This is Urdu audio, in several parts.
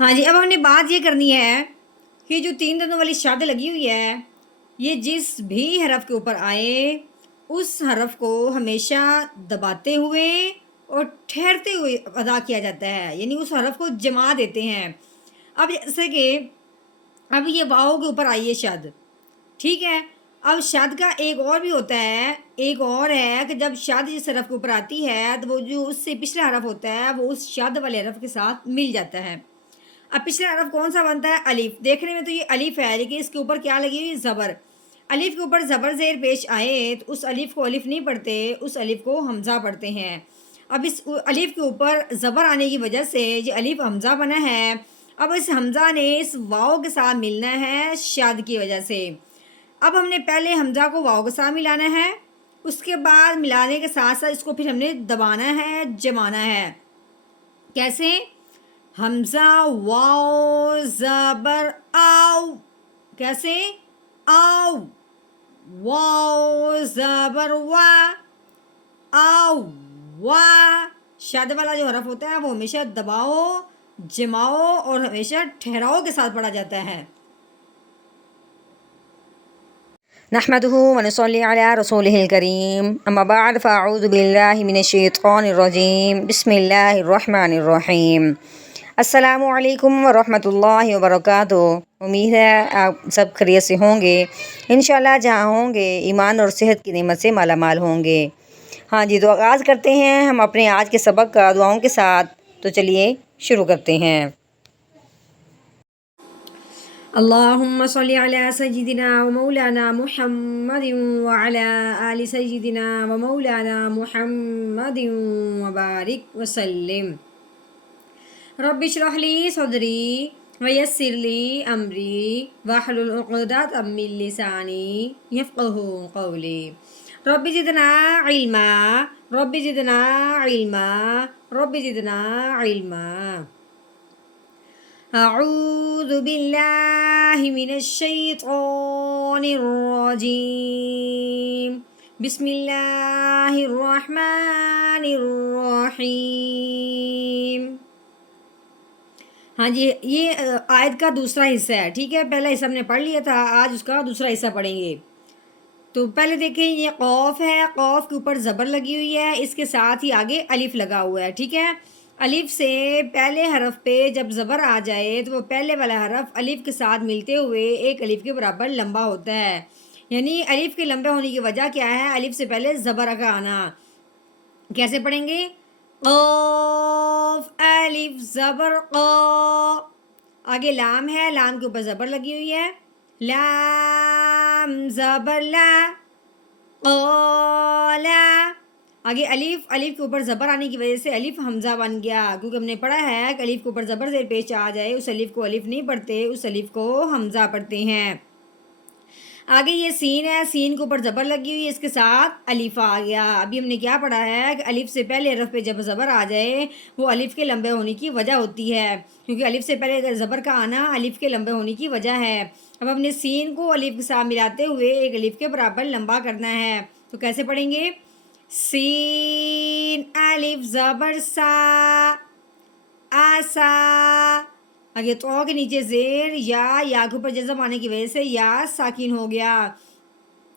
ہاں جی، اب ہم نے بات یہ کرنی ہے کہ جو تین دنوں والی شاد لگی ہوئی ہے، یہ جس بھی حرف کے اوپر آئے اس حرف کو ہمیشہ دباتے ہوئے اور ٹھہرتے ہوئے ادا کیا جاتا ہے، یعنی اس حرف کو جما دیتے ہیں۔ اب جیسے کہ اب یہ واؤ کے اوپر آئی ہے شد، ٹھیک ہے۔ اب شد کا ایک اور بھی ہوتا ہے، ایک اور ہے کہ جب شد جس حرف کے اوپر آتی ہے تو وہ جو اس سے پچھلا حرف ہوتا ہے وہ اس شد والے حرف کے ساتھ مل جاتا ہے۔ اب پچھلا حرف کون سا بنتا ہے؟ الف۔ دیکھنے میں تو یہ الف ہے لیکن اس کے اوپر کیا لگی ہوئی؟ زبر۔ الف کے اوپر زبر زیر پیش آئے تو اس الف کو الف نہیں پڑھتے، اس الف کو حمزہ پڑھتے ہیں۔ اب اس الف کے اوپر زبر آنے کی وجہ سے یہ الف حمزہ بنا ہے۔ اب اس حمزہ نے اس واؤ کے ساتھ ملنا ہے شاد کی وجہ سے۔ اب ہم نے پہلے حمزہ کو واؤ کے ساتھ ملانا ہے، اس کے بعد ملانے کے ساتھ ساتھ اس کو پھر ہم نے دبانا ہے، جمانا ہے۔ کیسے؟ حمزہ واؤ زبر آؤ، کیسے؟ آؤ، واؤ زبر وا، آؤ وا۔ شد والا جو حرف ہوتا ہے وہ ہمیشہ دباؤ، جماؤ اور ہمیشہ ٹھہراؤ کے ساتھ پڑھا جاتا ہے۔ نحمده ونصلي على رسوله الكريم اما بعد فاعوذ بالله من الشیطان الرجیم بسم اللہ الرحمن الرحیم۔ السلام علیکم ورحمۃ اللہ وبرکاتہ۔ امید ہے آپ سب خیریت سے ہوں گے، انشاءاللہ جہاں ہوں گے ایمان اور صحت کی نعمت سے مالا مال ہوں گے۔ ہاں جی، تو آغاز کرتے ہیں ہم اپنے آج کے سبق کا دعاؤں کے ساتھ، تو چلیے شروع کرتے ہیں۔ اللهم صل على سيدنا ومولانا محمد وعلى آل سيدنا ومولانا محمد وبارك وسلم۔ رب اشرح لي صدري ويسر لي أمري واحلل عقدة من لساني يفقهوا قولي۔ رب زدنا علما، رب زدنا علما، رب زدنا علما۔ أعوذ بالله من الشيطان الرجيم بسم الله الرحمن الرحيم۔ ہاں جی، یہ آیت کا دوسرا حصہ ہے، ٹھیک ہے۔ پہلا حصہ ہم نے پڑھ لیا تھا، آج اس کا دوسرا حصہ پڑھیں گے۔ تو پہلے دیکھیں، یہ قوف ہے، قوف کے اوپر زبر لگی ہوئی ہے، اس کے ساتھ ہی آگے الف لگا ہوا ہے، ٹھیک ہے۔ الف سے پہلے حرف پہ جب زبر آ جائے تو وہ پہلے والا حرف الف کے ساتھ ملتے ہوئے ایک الف کے برابر لمبا ہوتا ہے، یعنی الف کے لمبے ہونے کی وجہ کیا ہے؟ الف سے پہلے زبر کا آنا۔ کیسے پڑھیں گے؟ قوف الف زبر قا، آگے لام ہے، لام کے اوپر زبر لگی ہوئی ہے، لام زبر لا، قالا۔ آگے الف، الف کے اوپر زبر آنے کی وجہ سے الف حمزہ بن گیا، کیونکہ ہم نے پڑھا ہے کہ الف کے اوپر زبر زیر پیش آ جائے اس الف کو الف نہیں پڑھتے، اس الف کو حمزہ پڑھتے ہیں۔ آگے یہ سین ہے، سین کے اوپر زبر لگی ہوئی ہے، اس کے ساتھ الف آ گیا۔ ابھی ہم نے کیا پڑھا ہے کہ الف سے پہلے حرف پہ جب زبر آ جائے وہ الف کے لمبے ہونے کی وجہ ہوتی ہے، کیونکہ الف سے پہلے زبر کا آنا الف کے لمبے ہونے کی وجہ ہے۔ اب ہم نے سین کو الف کے ساتھ ملاتے ہوئے ایک الف کے برابر لمبا کرنا ہے، تو کیسے پڑھیں گے؟ سین الف زبر سا، آسا۔ آگے تو کے نیچے زیر یا کے اوپر جزم آنے کی وجہ سے یا ساکن ہو گیا۔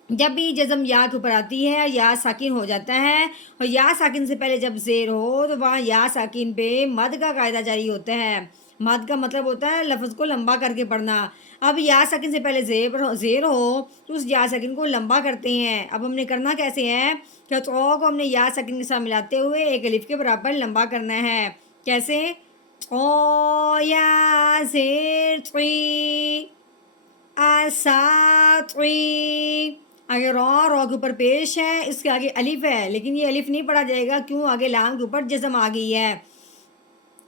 جب بھی جزم یا کے اوپر آتی ہے یا ساکن ہو جاتا ہے، اور یا ساکن سے پہلے جب زیر ہو تو وہاں یا ساکن پہ مد کا قاعدہ جاری ہوتا ہے۔ مد کا مطلب ہوتا ہے لفظ کو لمبا کر کے پڑھنا۔ اب یا ساکن سے پہلے زیر ہو تو اس یا ساکن کو لمبا کرتے ہیں۔ اب ہم نے کرنا کیسے ہے کہ تو کو ہم نے یا ساکن کے ساتھ ملاتے ہوئے ایک الف کے برابر لمبا کرنا ہے۔ کیسے؟ او یا زیر طی، آساطی۔ آگے رو کے اوپر پیش ہے، اس کے آگے الف ہے لیکن یہ الف نہیں پڑھا جائے گا، کیوں؟ آگے لام کے اوپر جزم آ گئی ہے،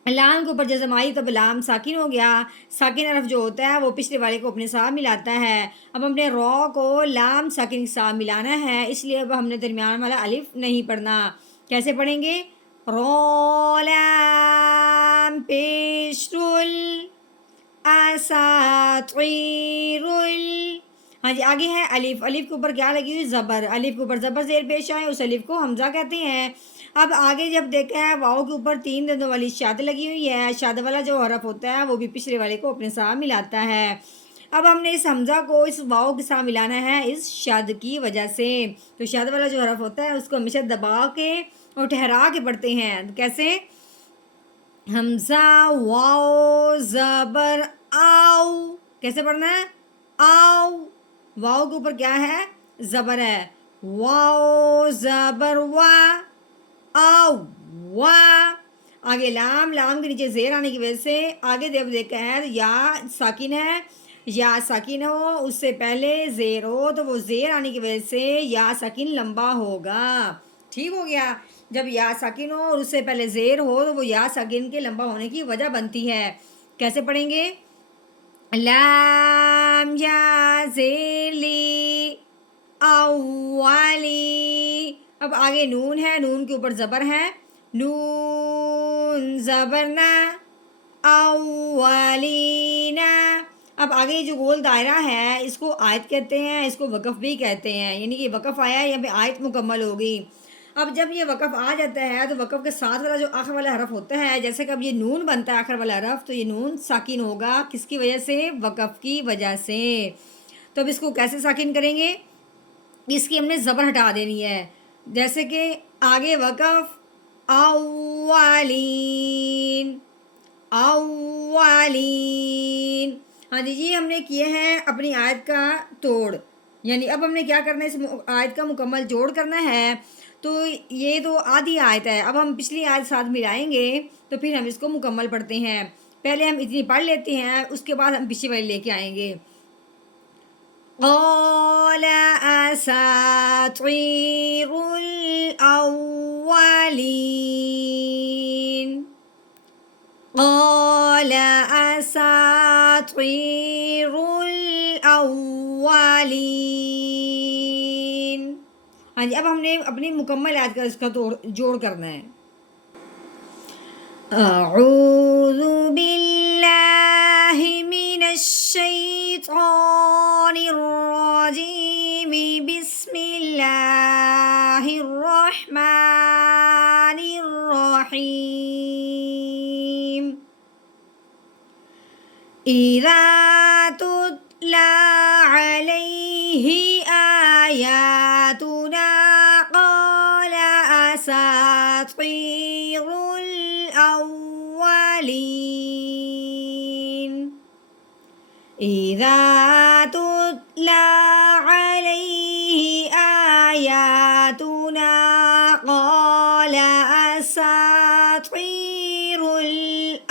لام کے اوپر جزم آئی تب لام ساکن ہو گیا۔ ساکن حرف جو ہوتا ہے وہ پچھلے والے کو اپنے ساتھ ملاتا ہے۔ اب ہم نے رو کو لام ساکن کے ساتھ ملانا ہے، اس لیے اب ہم نے درمیان والا الف نہیں پڑھنا۔ کیسے پڑھیں گے؟ رو لام پیش رول، اساطیر ال۔ ہاں جی، آگے ہے الف، الف کے اوپر کیا لگی ہوئی؟ زبر۔ الف کے اوپر زبر زیر پیش آئے اس الف کو حمزہ کہتے ہیں۔ اب آگے جب دیکھا ہے واؤ کے اوپر 3 دندوں والی شد لگی ہوئی ہے، شد والا جو حرف ہوتا ہے وہ بھی پچھلے والے کو اپنے ساتھ ملاتا ہے۔ اب ہم نے اس حمزہ کو اس واؤ کے ساتھ ملانا ہے اس شد کی وجہ سے۔ تو شد والا جو حرف ہوتا ہے اس کو ہمیشہ دبا کے اور ٹھہرا کے پڑھتے ہیں۔ کیسے؟ حمزہ واؤ زبر آؤ، کیسے پڑھنا ہے؟ آؤ، واؤ کے اوپر کیا ہے؟ زبر ہے، واؤ زبر وا، آؤ وا۔ آگے لام، لام کے نیچے زیر آنے کی وجہ سے آگے جب دیکھا ہے یا ساکن ہے، یا ساکن ہو اس سے پہلے زیر ہو تو وہ زیر آنے کی وجہ سے یا ساکن لمبا ہوگا۔ ٹھیک ہو گیا؟ جب یا ساکن ہو اور اس سے پہلے زیر ہو تو وہ یا ساکن کے لمبا ہونے کی وجہ بنتی ہے۔ کیسے پڑھیں گے؟ لام یا زیر لی اولی۔ اب آگے نون ہے، نون کے اوپر زبر ہے، نون زبرنا اولینا۔ اب آگے جو گول دائرہ ہے اس کو آیت کہتے ہیں، اس کو وقف بھی کہتے ہیں، یعنی کہ وقف آیا ہے، یہاں پہ آیت مکمل ہوگی۔ اب جب یہ وقف آ جاتا ہے تو وقف کے ساتھ والا جو آخر والا حرف ہوتا ہے، جیسے کہ اب یہ نون بنتا ہے آخر والا حرف، تو یہ نون ساکن ہوگا، کس کی وجہ سے؟ وقف کی وجہ سے۔ تو اب اس کو کیسے ساکن کریں گے؟ اس کی ہم نے زبر ہٹا دینی ہے، جیسے کہ آگے وقف اولین، اولین۔ ہاں جی، یہ ہم نے کیے ہیں اپنی آیت کا توڑ، یعنی اب ہم نے کیا کرنا ہے؟ اس آیت کا مکمل جوڑ کرنا ہے۔ تو یہ تو آدھی آیت ہے، اب ہم پچھلی آیت ساتھ ملائیں گے تو پھر ہم اس کو مکمل پڑھتے ہیں۔ پہلے ہم اتنی پڑھ لیتے ہیں، اس کے بعد ہم پچھلی والی لے کے آئیں گے۔ قال اساطیر الاولین، قال اساطیر الاولین۔ ہاں جی، اب ہم نے اپنی مکمل آیت کا اس کا جوڑ کرنا ہے۔ اعوذ باللہ من الشیطان الرجیم، بسم اللہ الرحمن الرحیم۔ اذا تتلی علیہ آیاتنا قال اساطیر الاولین، اذا تتلی علیہ آیاتنا قال اساطیر الاولین۔